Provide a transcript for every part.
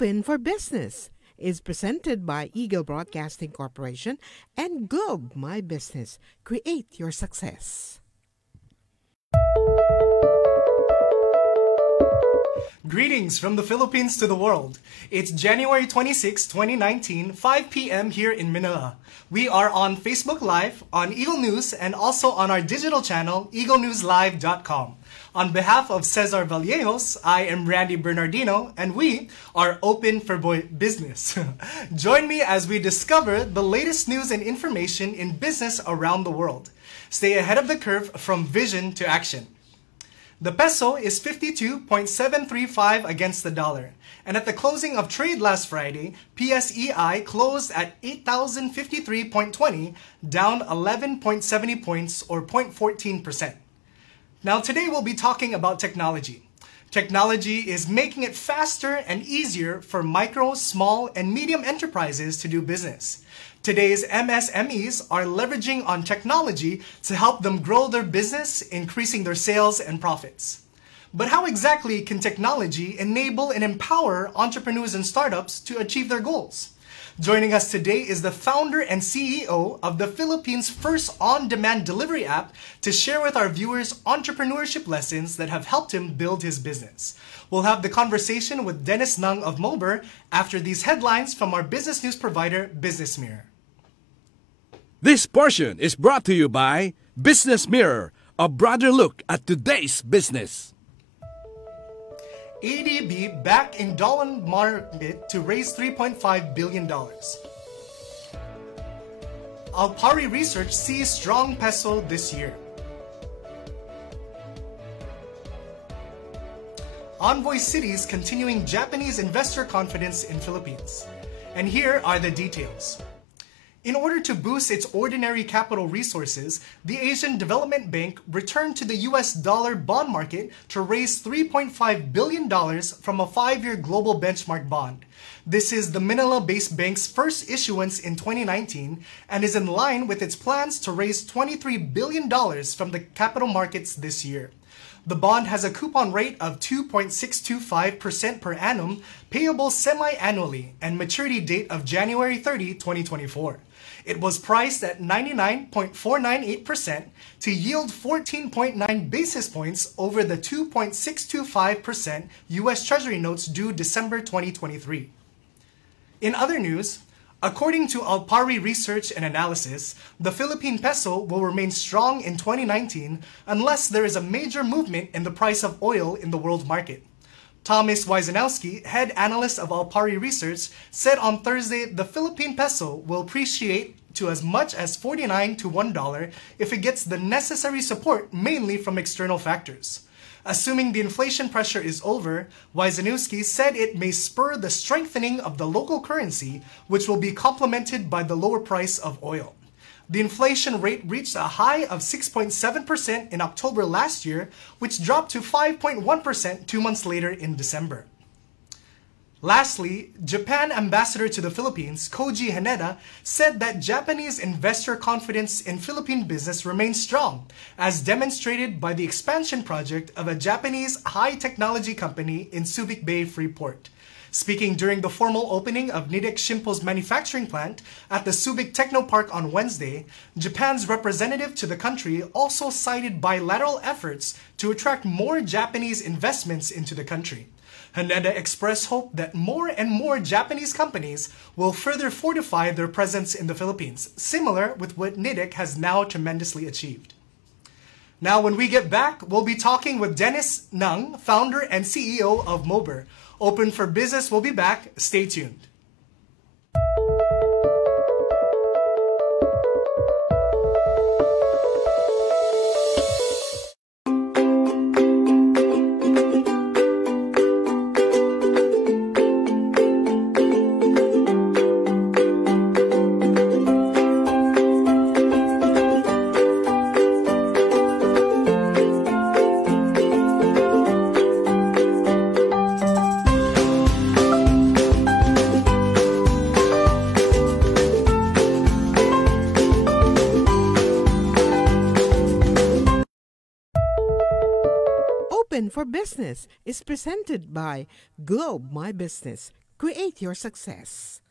Open for Business is presented by Eagle Broadcasting Corporation and Globe My Business. Create your success. Greetings from the Philippines to the world. It's January 26, 2019, 5 p.m. here in Manila. We are on Facebook Live, on Eagle News, and also on our digital channel, Eaglenews.PH. On behalf of Cesar Vallejos, I am Randy Bernardino, and we are open for business. Join me as we discover the latest news and information in business around the world. Stay ahead of the curve from vision to action. The peso is 52.735 against the dollar, and at the closing of trade last Friday, PSEI closed at 8,053.20, down 11.70 points or 0.14%. Now today we'll be talking about technology. Technology is making it faster and easier for micro, small, and medium enterprises to do business. Today's MSMEs are leveraging on technology to help them grow their business, increasing their sales and profits. But how exactly can technology enable and empower entrepreneurs and startups to achieve their goals? Joining us today is the founder and CEO of the Philippines' first on-demand delivery app to share with our viewers entrepreneurship lessons that have helped him build his business. We'll have the conversation with Dennis Nung of MOBER after these headlines from our business news provider, Business Mirror. This portion is brought to you by Business Mirror, a broader look at today's business. ADB back in dollar market to raise $3.5 billion. Alpari Research sees strong peso this year. Envoy cities continuing Japanese investor confidence in Philippines. And here are the details. In order to boost its ordinary capital resources, the Asian Development Bank returned to the US dollar bond market to raise $3.5 billion from a 5-year global benchmark bond. This is the Manila-based bank's first issuance in 2019 and is in line with its plans to raise $23 billion from the capital markets this year. The bond has a coupon rate of 2.625% per annum, payable semi-annually, and maturity date of January 30, 2024. It was priced at 99.498% to yield 14.9 basis points over the 2.625% U.S. Treasury notes due December 2023. In other news, according to Alpari Research and Analysis, the Philippine peso will remain strong in 2019 unless there is a major movement in the price of oil in the world market. Thomas Wyszynowski, head analyst of Alpari Research, said on Thursday the Philippine peso will appreciate to as much as 49 to $1 if it gets the necessary support, mainly from external factors. Assuming the inflation pressure is over, Wyszynowski said it may spur the strengthening of the local currency, which will be complemented by the lower price of oil. The inflation rate reached a high of 6.7% in October last year, which dropped to 5.1% 2 months later in December. Lastly, Japan Ambassador to the Philippines, Koji Haneda, said that Japanese investor confidence in Philippine business remains strong, as demonstrated by the expansion project of a Japanese high-technology company in Subic Bay Freeport. Speaking during the formal opening of Nidec Shimpo's manufacturing plant at the Subic Technopark on Wednesday, Japan's representative to the country also cited bilateral efforts to attract more Japanese investments into the country. Haneda expressed hope that more and more Japanese companies will further fortify their presence in the Philippines, similar with what Nidec has now tremendously achieved. Now, when we get back, we'll be talking with Dennis Nung, founder and CEO of MOBER. Open for Business will be back. Stay tuned. Open for Business is presented by Globe My Business. Create your success.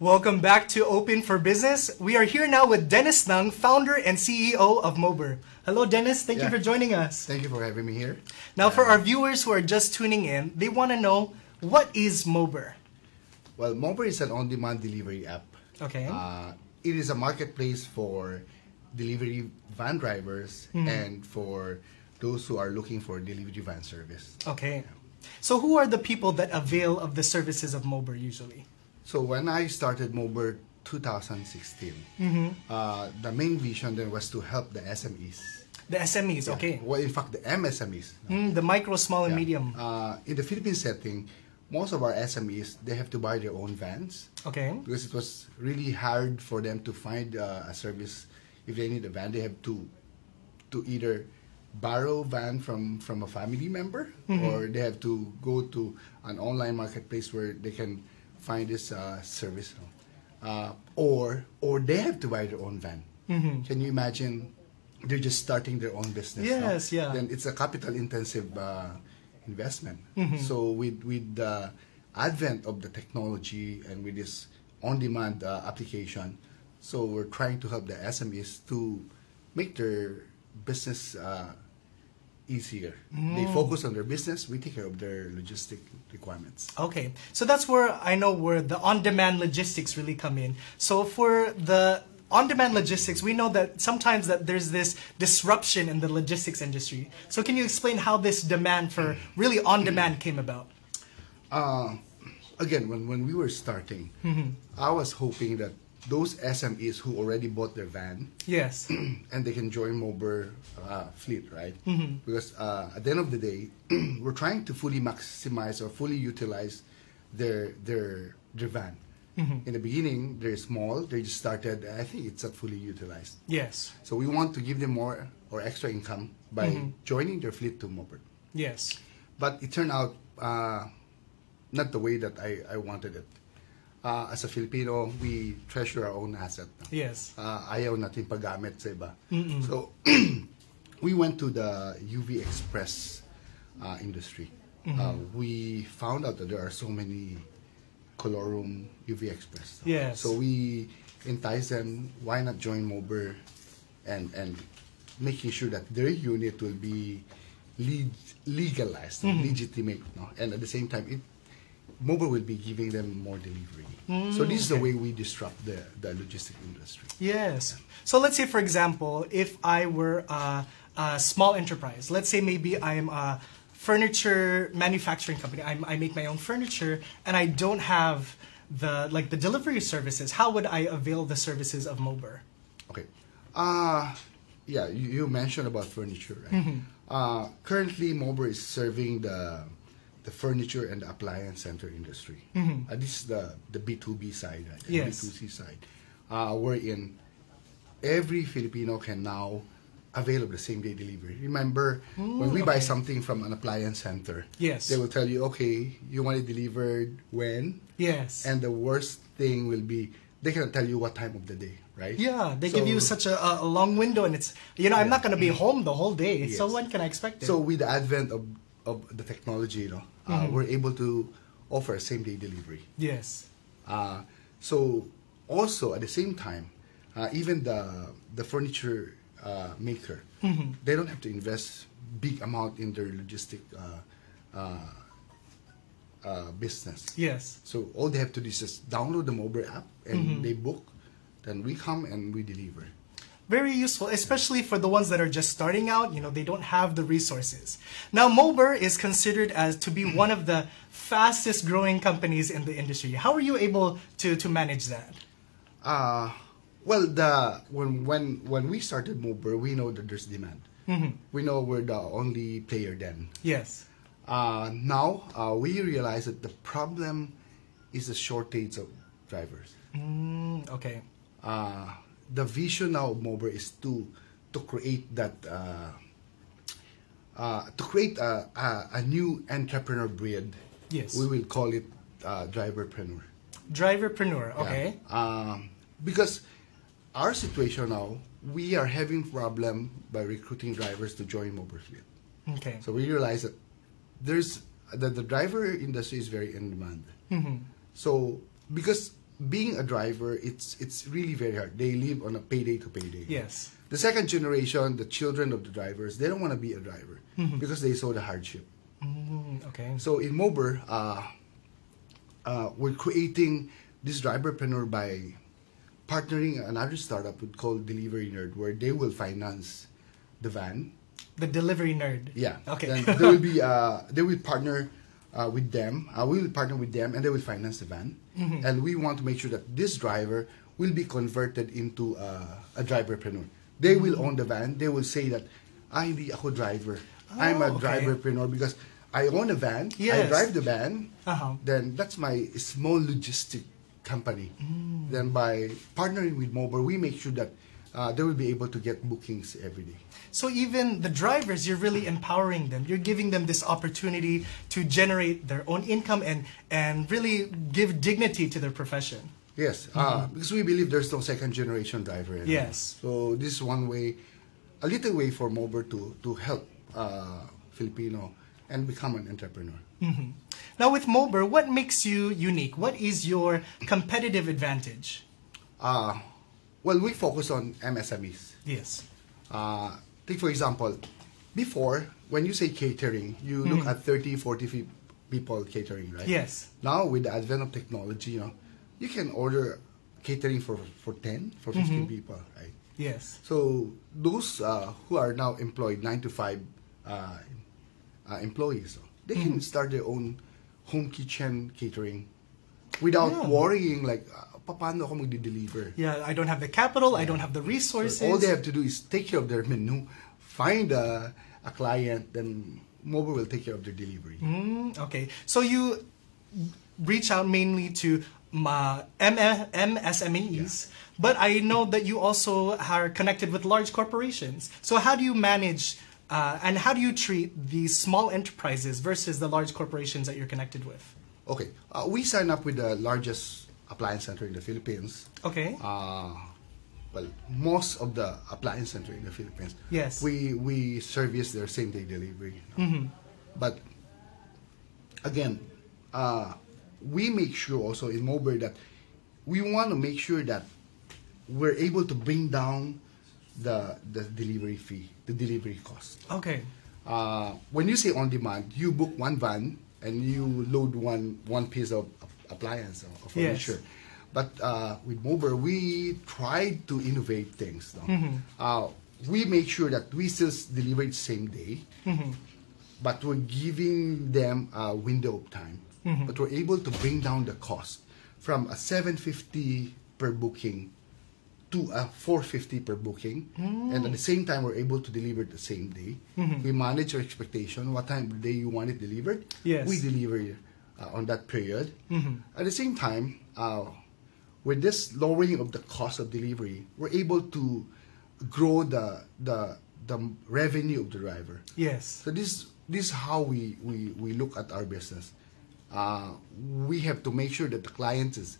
Welcome back to Open for Business. We are here now with Dennis Nang, founder and CEO of MOBER. Hello, Dennis. Thank you for joining us. Thank you for having me here. Now, for our viewers who are just tuning in, they want to know, what is MOBER? Well, MOBER is an on-demand delivery app. Okay. It is a marketplace for delivery van drivers and for those who are looking for delivery van service. Okay. So who are the people that avail of the services of MOBER usually? So when I started MOBER 2016, the main vision then was to help the SMEs. The SMEs, okay. Well, in fact, the MSMEs. The micro, small, and medium. In the Philippine setting, most of our SMEs, they have to buy their own vans. Okay. Because it was really hard for them to find a service. If they need a van, they have to either borrow a van from a family member, or they have to go to an online marketplace where they can find this service, or they have to buy their own van. Can you imagine? They're just starting their own business. Yes, yeah. Then it's a capital-intensive investment. So with the advent of the technology and with this on-demand application, so we're trying to help the SMEs to make their business easier. They focus on their business. We take care of their logistic requirements. Okay, so that's where I know where the on-demand logistics really come in. So for the on-demand logistics, we know that sometimes that there's this disruption in the logistics industry. So can you explain how this demand for really on-demand came about? Again, when we were starting, I was hoping that those SMEs who already bought their van, yes, and they can join MOBER fleet, right? Because at the end of the day, we're trying to fully maximize or fully utilize their van. In the beginning, they're small. They just started. I think it's not fully utilized. yes, So we want to give them more or extra income by joining their fleet to MOBER. yes. But it turned out not the way that I wanted it. As a Filipino, we treasure our own asset. Yes. Ayaw natin paggamit sa iba. So we went to the UV Express industry. We found out that there are so many colorum UV Express. Yes. So we enticed them, why not join MOBER and making sure that their unit will be legalized, legitimate, no? And at the same time, MOBER will be giving them more delivery. So this is the way we disrupt the logistic industry. Yes. So let's say, for example, if I were a small enterprise, let's say maybe I'm a furniture manufacturing company. I make my own furniture, and I don't have the delivery services. How would I avail the services of MOBER? Okay. Yeah, you mentioned about furniture, right? Currently, MOBER is serving the furniture and the appliance center industry. This is the B2B side, right? The Yes. B2C side. Wherein every Filipino can now avail of the same-day delivery. Remember, when we buy something from an appliance center, Yes. they will tell you, okay, you want it delivered when? Yes. And the worst thing will be, they cannot tell you what time of the day, right? Yeah, they give you such a long window, and it's, I'm not going to be home the whole day, so Yes. when can I expect it? So with the advent of the technology, we're able to offer a same-day delivery. yes. So also at the same time, even the furniture maker. They don't have to invest big amount in their logistic business. Yes. So all they have to do is just download the MOBER app and they book. Then we come and we deliver. Very useful, especially for the ones that are just starting out. You know, they don't have the resources. Now, Mober is considered as to be one of the fastest growing companies in the industry. How are you able to manage that? Well, when we started Mober, we know that there's demand. We know we're the only player then. Yes. Now we realize that the problem is the shortage of drivers. Okay. The vision now of Mober is to create that a new entrepreneur breed. Yes. We will call it driverpreneur. Driverpreneur. Okay. Yeah. Because our situation now, we are having problem by recruiting drivers to join Mober fleet. Okay. So we realize that the driver industry is very in demand. So because being a driver, it's really very hard. They live on a payday to payday. Yes. The second generation, the children of the drivers, they don't want to be a driver because they saw the hardship. Okay. So in Mober, we're creating this driverpreneur by partnering another startup called Delivery Nerd, where they will finance the van. The Delivery Nerd. Yeah. Okay. Then there will be they will partner with them. We will partner with them, and they will finance the van. And we want to make sure that this driver will be converted into a driverpreneur. They will own the van. They will say that, hindi ako driver. I'm a driverpreneur because I own a van. Yes. I drive the van. Then That's my small logistic company. Then by partnering with Mober, we make sure that they will be able to get bookings every day. So even the drivers, you're really empowering them. You're giving them this opportunity to generate their own income and really give dignity to their profession. Yes, because we believe there's no second generation driver anymore. Yes. So this is one way, a little way for Mober to help Filipino and become an entrepreneur. Now with Mober, what makes you unique? What is your competitive advantage? Well, we focus on MSMEs. Yes. Take for example, before, when you say catering, you look at 30, 40 people catering, right? Yes. Now, with the advent of technology, you can order catering for 10, for 15 people, right? Yes. So those who are now employed, 9 to 5 employees, they can start their own home kitchen catering without worrying like, paano ako magde-deliver? Yeah, I don't have the capital, I don't have the resources. So all they have to do is take care of their menu, find a client, then Mober will take care of their delivery. Okay, so you reach out mainly to MSMEs, but I know that you also are connected with large corporations. So how do you manage and how do you treat these small enterprises versus the large corporations that you're connected with? Okay, we sign up with the largest appliance center in the Philippines. Okay. Well, most of the appliance center in the Philippines. Yes. We service their same day delivery. But again, we make sure also in Moberg that we want to make sure that we're able to bring down the delivery fee, the delivery cost. Okay. When you say on demand, you book one van and you load one piece of appliance or furniture. Yes. But with Mober, we try to innovate things. We make sure that we still deliver it same day, but we're giving them a window of time. But we're able to bring down the cost from a $750 per booking to a $450 per booking, and at the same time we're able to deliver it the same day. We manage your expectation, what time of the day you want it delivered. Yes. We deliver on that period. At the same time, with this lowering of the cost of delivery, we're able to grow the revenue of the driver. Yes. So this is how we look at our business. We have to make sure that the clients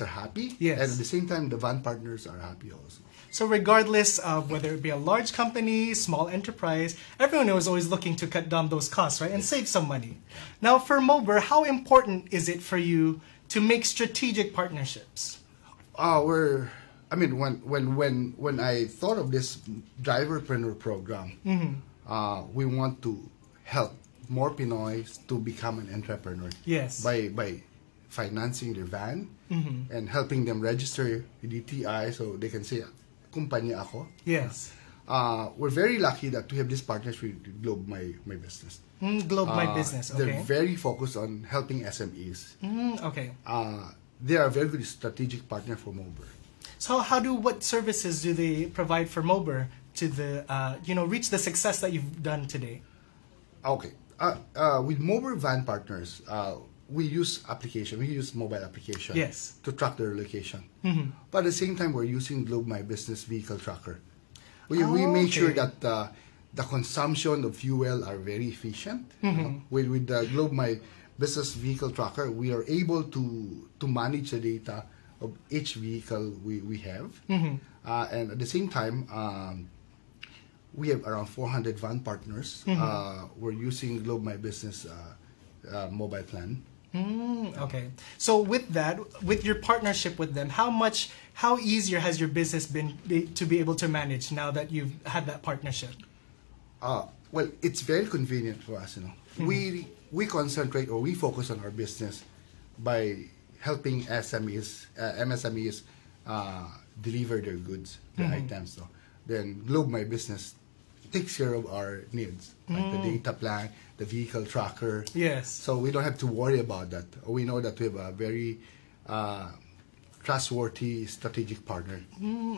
are happy, yes, and at the same time the van partners are happy also. So regardless of whether it be a large company, small enterprise, everyone is always looking to cut down those costs, right, and save some money. Now for Mober, how important is it for you to make strategic partnerships? We're I mean, when I thought of this driverpreneur program, we want to help more Pinoys to become an entrepreneur. Yes. By financing their van and helping them register DTI so they can say, kumpanya ako. Yes. We're very lucky that we have this partnership with Globe My Business. Globe My Business, okay. They're very focused on helping SMEs. Okay. They are a very good strategic partner for MOBER. So what services do they provide for MOBER to reach the success that you've done today? Okay. With MOBER van partners, we use mobile application Yes. to track their location. But at the same time, we're using Globe My Business vehicle tracker. We make sure that the consumption of fuel are very efficient. With the Globe My Business vehicle tracker, we are able to manage the data of each vehicle we have. And at the same time, we have around 400 van partners. We're using Globe My Business mobile plan. Okay. So with your partnership with them, how easier has your business been to be able to manage now that you've had that partnership? Well, it's very convenient for us. We concentrate or we focus on our business by helping MSMEs deliver their goods, their items. So then Globe My Business takes care of our needs, like the data plan, the vehicle tracker. Yes. So we don't have to worry about that. We know that we have a very trustworthy strategic partner.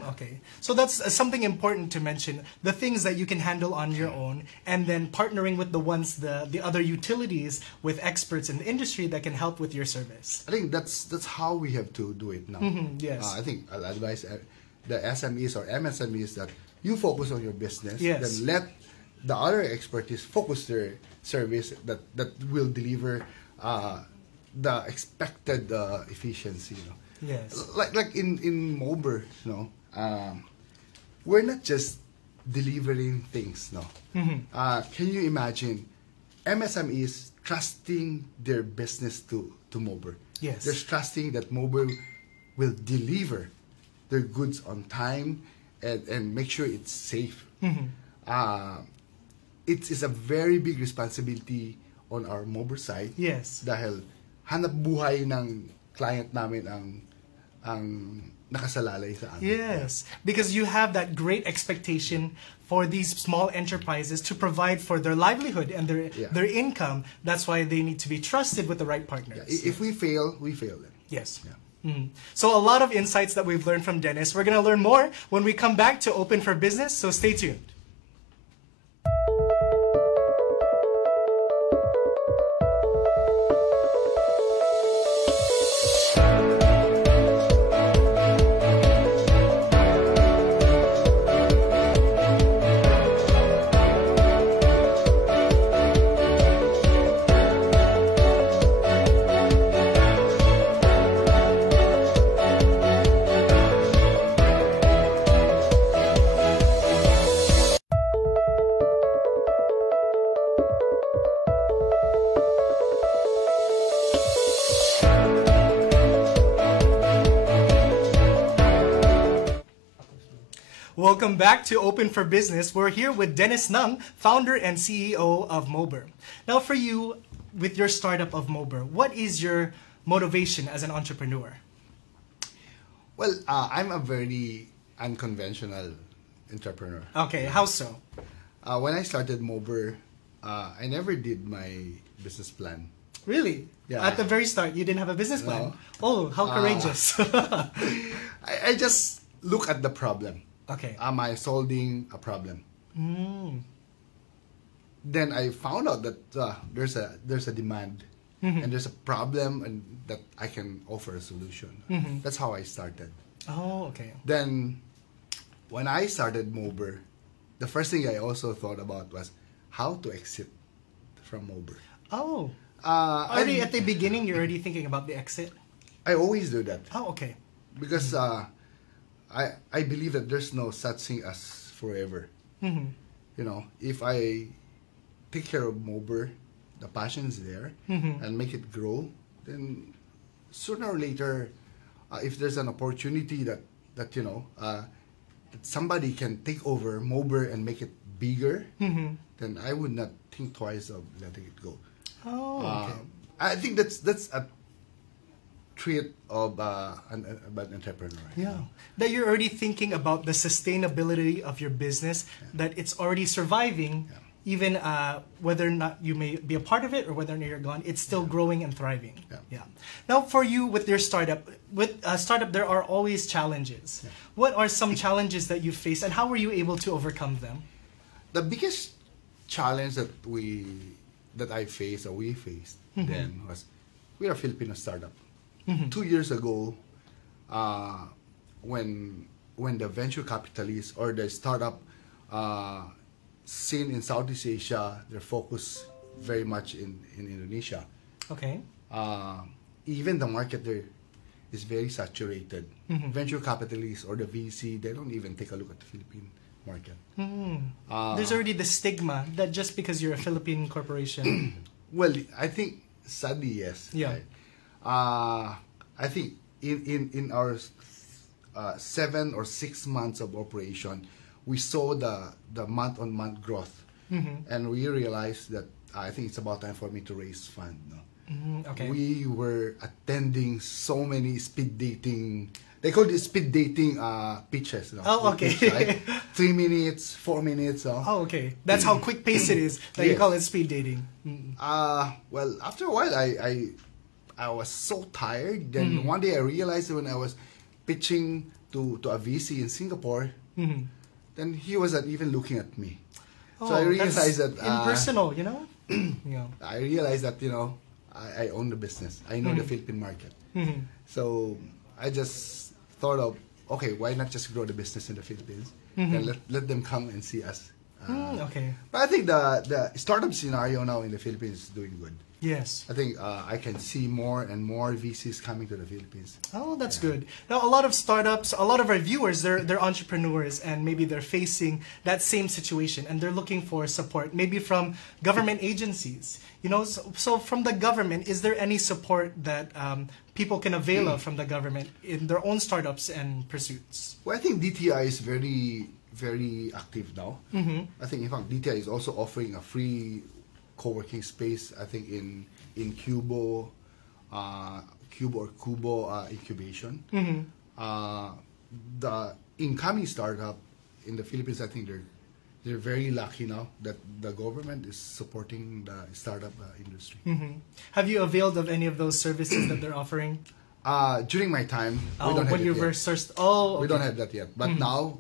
Okay. So that's something important to mention. The things that you can handle on your own, and then partnering with the other utilities with experts in the industry that can help with your service. I think that's how we have to do it now. Yes. I think I'll advise the SMEs or MSMEs that you focus on your business, yes. then let the other expertise focus their service that will deliver the expected efficiency. Yes. Like in MOBER, we're not just delivering things. Can you imagine MSMEs trusting their business to MOBER? Yes. They're trusting that MOBER will deliver their goods on time and make sure it's safe. It's a very big responsibility on our MOBER side. Yes. Dahil hanap buhay ng client namin ang nakasalalay sa amin. Yes, because you have that great expectation for these small enterprises to provide for their livelihood and their income. That's why they need to be trusted with the right partners. Yeah. If we fail, we fail then. Yes. Yeah. So a lot of insights that we've learned from Dennis. We're going to learn more when we come back to Open for Business, so stay tuned. Welcome back to Open for Business. We're here with Dennis Nung, founder and CEO of MOBER. Now for you, with your startup of MOBER, what is your motivation as an entrepreneur? Well, I'm a very unconventional entrepreneur. Okay, how so? When I started MOBER, I never did my business plan. Really? Yeah. At the very start, you didn't have a business plan? No. Oh, how courageous. I just look at the problem. Okay. Am I solving a problem? Then I found out that there's a demand and there's a problem and that I can offer a solution. That's how I started. Oh, okay. Then when I started MOBER, the first thing I also thought about was how to exit from MOBER. Oh. Already at the beginning, you're already thinking about the exit? I always do that. Oh, okay. Because I believe that there's no such thing as forever. If I take care of MOBER, the passion's there, and make it grow, then sooner or later, if there's an opportunity that that that somebody can take over MOBER and make it bigger, then I would not think twice of letting it go. Oh, okay. I think that's a trait of an entrepreneur. Yeah, that you're already thinking about the sustainability of your business, that it's already surviving, even whether or not you may be a part of it or whether or not you're gone, it's still growing and thriving. Yeah. Now, for you with your startup, there are always challenges. Yeah. What are some challenges that you face, and how were you able to overcome them? The biggest challenge that we faced then was we're a Filipino startup. 2 years ago, when the venture capitalists or the startup scene in Southeast Asia, they're focused very much in Indonesia. Okay. Even the market there is very saturated. Venture capitalists or the VC, they don't even take a look at the Philippine market. There's already the stigma that just because you're a Philippine corporation. Well, I think sadly, yes. Yeah. Right? I think in our 7 or 6 months of operation, we saw the month-on-month growth, and we realized that I think it's about time for me to raise fund. No? Okay. We were attending so many speed dating. They call it speed dating pitches. No? Oh, okay. Pitch, right? 3 minutes, 4 minutes. No? Oh, okay. That's how quick pace it is. That you call it speed dating. Well, after a while, I was so tired. Then one day I realized when I was pitching to a VC in Singapore, then he wasn't even looking at me. So I realized that impersonal, you know. Yeah. I realized that I own the business. I know the Philippine market. So I just thought of, okay, why not just grow the business in the Philippines and let them come and see us. Okay. But I think the startup scenario now in the Philippines is doing good. Yes. I think I can see more and more VCs coming to the Philippines. Oh, that's good. Now, a lot of startups, a lot of our viewers, they're entrepreneurs, and maybe they're facing that same situation, and they're looking for support, maybe from government agencies. So from the government, is there any support that people can avail of from the government in their own startups and pursuits? Well, I think DTI is very, very active now. I think, in fact, DTI is also offering a free co-working space, I think, in Cubo incubation. The incoming startup in the Philippines, I think they're very lucky now that the government is supporting the startup industry. Have you availed of any of those services that they're offering? During my time, we don't have it yet. Okay. We don't have that yet. But now,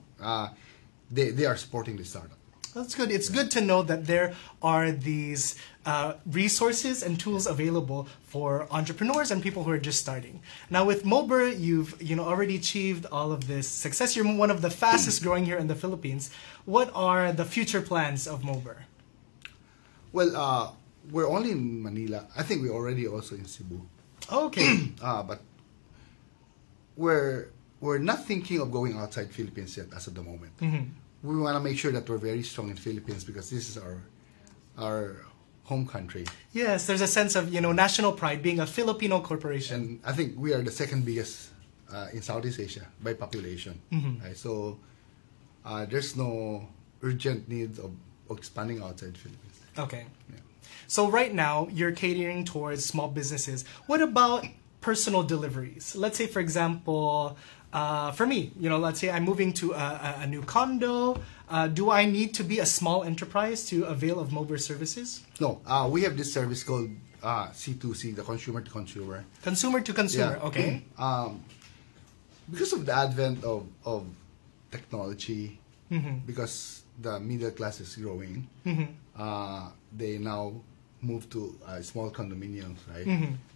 they are supporting the startup. That's good. It's good to know that there are these resources and tools available for entrepreneurs and people who are just starting. Now, with MOBER, you've already achieved all of this success. You're one of the fastest growing here in the Philippines. What are the future plans of MOBER? Well, we're only in Manila. I think we're already also in Cebu. Okay. But we're not thinking of going outside Philippines yet as of the moment. We want to make sure that we're very strong in Philippines because this is our home country. Yes, there's a sense of national pride being a Filipino corporation. And I think we are the second biggest in Southeast Asia by population. Right? So there's no urgent need of expanding outside Philippines. Okay. Yeah. So right now you're catering towards small businesses. What about personal deliveries? Let's say, for example, for me, let's say I'm moving to a new condo. Do I need to be a small enterprise to avail of MOBER services? No, we have this service called C2C, the consumer to consumer. Consumer to consumer, yeah. Okay. Because of the advent of technology, because the middle class is growing, they now move to small condominiums, right?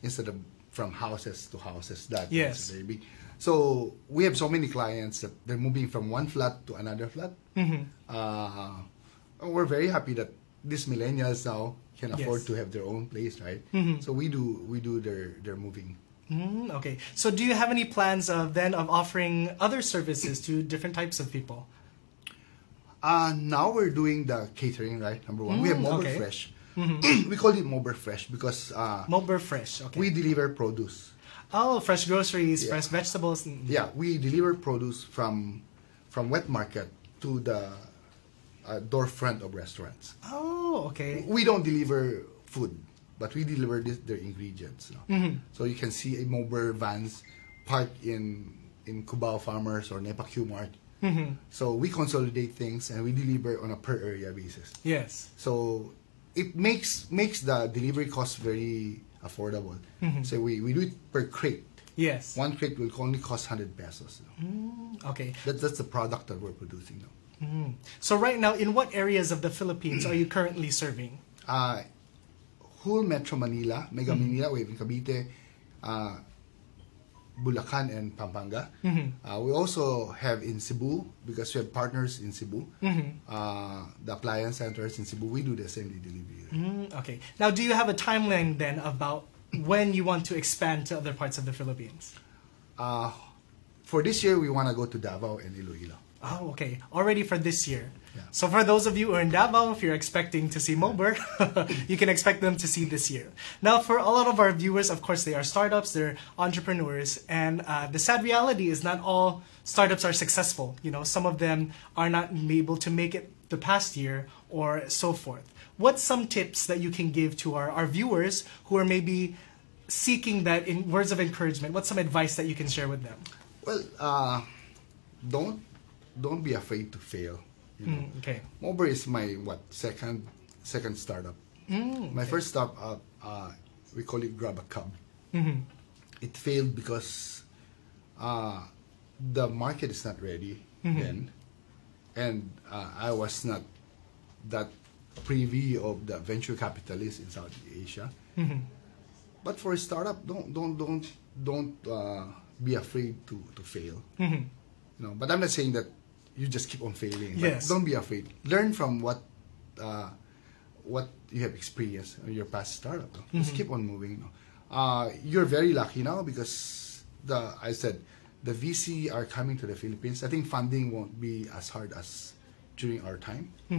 Instead of from houses to houses. That is very big. So we have so many clients that they're moving from one flat to another flat. We're very happy that these millennials now can afford to have their own place, right? So we do their moving. Okay. So do you have any plans of offering other services to different types of people? Now we're doing the catering, right? Number one, we have MOBER Fresh. We call it MOBER Fresh because MOBER Fresh. Okay. We deliver produce. Oh, fresh groceries, fresh vegetables. Yeah, we deliver produce from wet market to the door front of restaurants. Oh, okay. We don't deliver food, but we deliver their ingredients. So you can see a MOBER vans parked in Cubao Farmers or Nepa Q Mart. So we consolidate things and we deliver on a per area basis. Yes. So it makes the delivery cost very affordable. So we do it per crate. Yes. One crate will only cost 100 pesos. Okay. That's the product that we're producing now. So right now, in what areas of the Philippines are you currently serving? Whole Metro Manila, Mega Manila, we have in Cavite, Bulacan, and Pampanga. We also have in Cebu, because we have partners in Cebu. The appliance centers in Cebu, we do the same day delivery. Okay. Now, do you have a timeline then about when you want to expand to other parts of the Philippines? For this year, we want to go to Davao and Iloilo. Oh, okay. Already for this year. Yeah. So for those of you who are in Davao, if you're expecting to see Moberg, you can expect them to see this year. Now, for a lot of our viewers, of course, they are startups, they're entrepreneurs, and the sad reality is not all startups are successful. You know, some of them are not able to make it the past year or so forth. What's some tips that you can give to our viewers who are maybe seeking that in words of encouragement? What's some advice that you can share with them? Well, don't be afraid to fail. You know? Okay. Mober is my second startup. My first startup, we call it Grab a Cub. It failed because the market is not ready then, and I was not that privy of the venture capitalists in South Asia. But for a startup, don't be afraid to fail. You know, but I'm not saying that you just keep on failing. Yes. But don't be afraid. Learn from what you have experienced in your past startup. No? Just keep on moving. No? You're very lucky now because I said the VC are coming to the Philippines. I think funding won't be as hard as during our time. Yeah.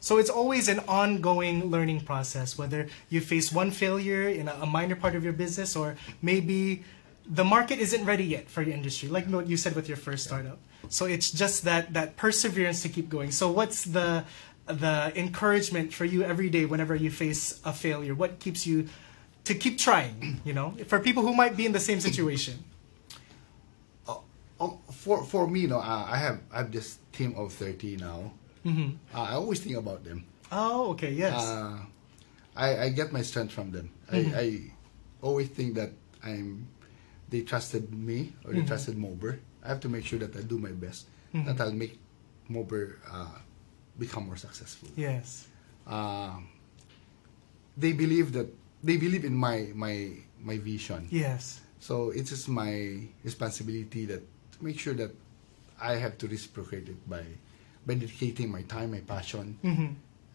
So it's always an ongoing learning process, whether you face one failure in a minor part of your business or maybe the market isn't ready yet for your industry, like what you said with your first startup. So it's just that perseverance to keep going. So what's the encouragement for you every day whenever you face a failure? What keeps you to keep trying, you know, for people who might be in the same situation? For me, no, I have this team of 30 now. I always think about them. Oh, okay, yes. I get my strength from them. I always think that they trusted me or they trusted Mober. I have to make sure that I do my best, that I'll make Mober become more successful. Yes. They believe in my vision. Yes. So it is my responsibility to make sure that I have to reciprocate it by dedicating my time, my passion,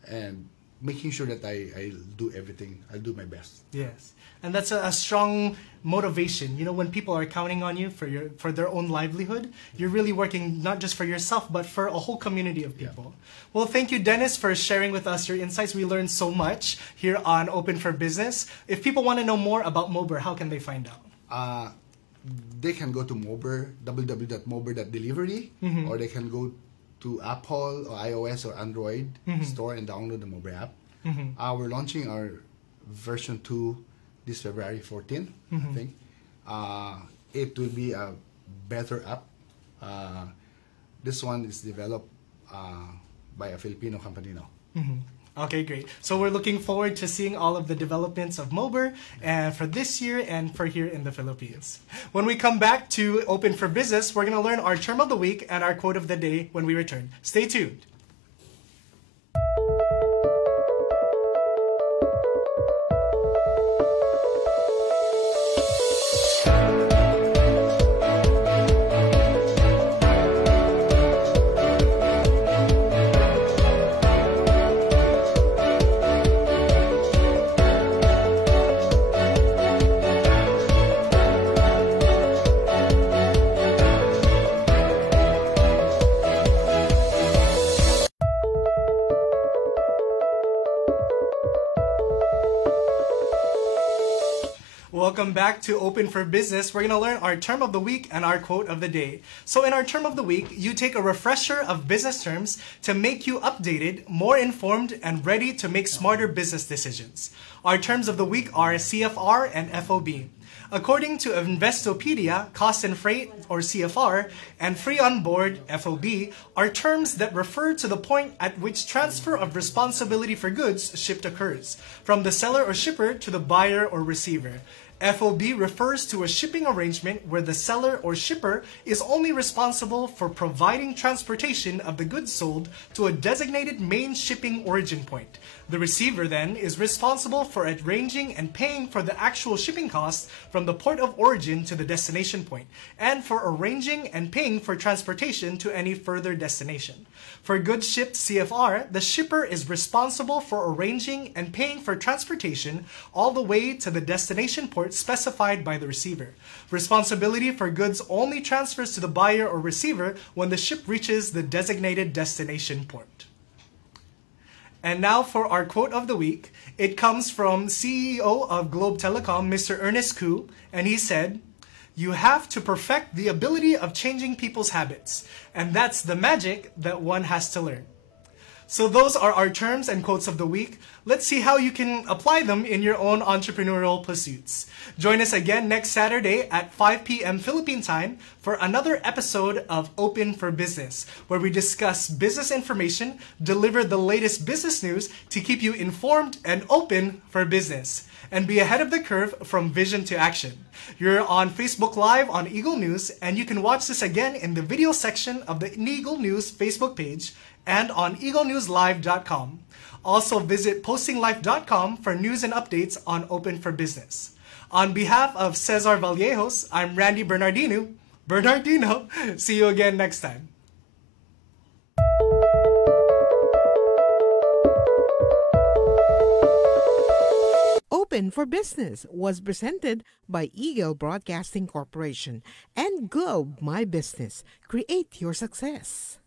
and making sure that I'll do everything. I'll do my best. Yes. And that's a strong motivation. You know, when people are counting on you for their own livelihood, you're really working not just for yourself, but for a whole community of people. Yeah. Well, thank you, Dennis, for sharing with us your insights. We learned so much here on Open for Business. If people want to know more about Mober, how can they find out? They can go to Mober, www.mober.delivery, or they can go to Apple or iOS or Android store and download the Mober app. We're launching our version 2 this February 14th, I think. It will be a better app. This one is developed by a Filipino company now. Okay, great. So we're looking forward to seeing all of the developments of Mober and for this year and for here in the Philippines. When we come back to Open for Business, we're going to learn our term of the week and our quote of the day when we return. Stay tuned. Welcome back to Open for Business. We're going to learn our term of the week and our quote of the day. So in our term of the week, you take a refresher of business terms to make you updated, more informed, and ready to make smarter business decisions. Our terms of the week are CFR and FOB. According to Investopedia, cost and freight, or CFR, and free on board, FOB, are terms that refer to the point at which transfer of responsibility for goods shipped occurs, from the seller or shipper to the buyer or receiver. FOB refers to a shipping arrangement where the seller or shipper is only responsible for providing transportation of the goods sold to a designated main shipping origin point. The receiver then is responsible for arranging and paying for the actual shipping costs from the port of origin to the destination point, and for arranging and paying for transportation to any further destination. For goods shipped CFR, the shipper is responsible for arranging and paying for transportation all the way to the destination port specified by the receiver. Responsibility for goods only transfers to the buyer or receiver when the ship reaches the designated destination port. And now for our quote of the week. It comes from CEO of Globe Telecom, Mr. Ernest Koo, and he said, "You have to perfect the ability of changing people's habits, and that's the magic that one has to learn." So those are our terms and quotes of the week. Let's see how you can apply them in your own entrepreneurial pursuits. Join us again next Saturday at 5 p.m. Philippine time for another episode of Open for Business, where we discuss business information, deliver the latest business news to keep you informed and open for business, and be ahead of the curve from vision to action. You're on Facebook Live on Eagle News, and you can watch this again in the video section of the Eagle News Facebook page and on Eaglenewslive.com. Also visit postinglife.com for news and updates on Open for Business. On behalf of Cesar Vallejos, I'm Randy Bernardino. See you again next time. Open for Business was presented by Eagle Broadcasting Corporation and Globe My Business. Create your success.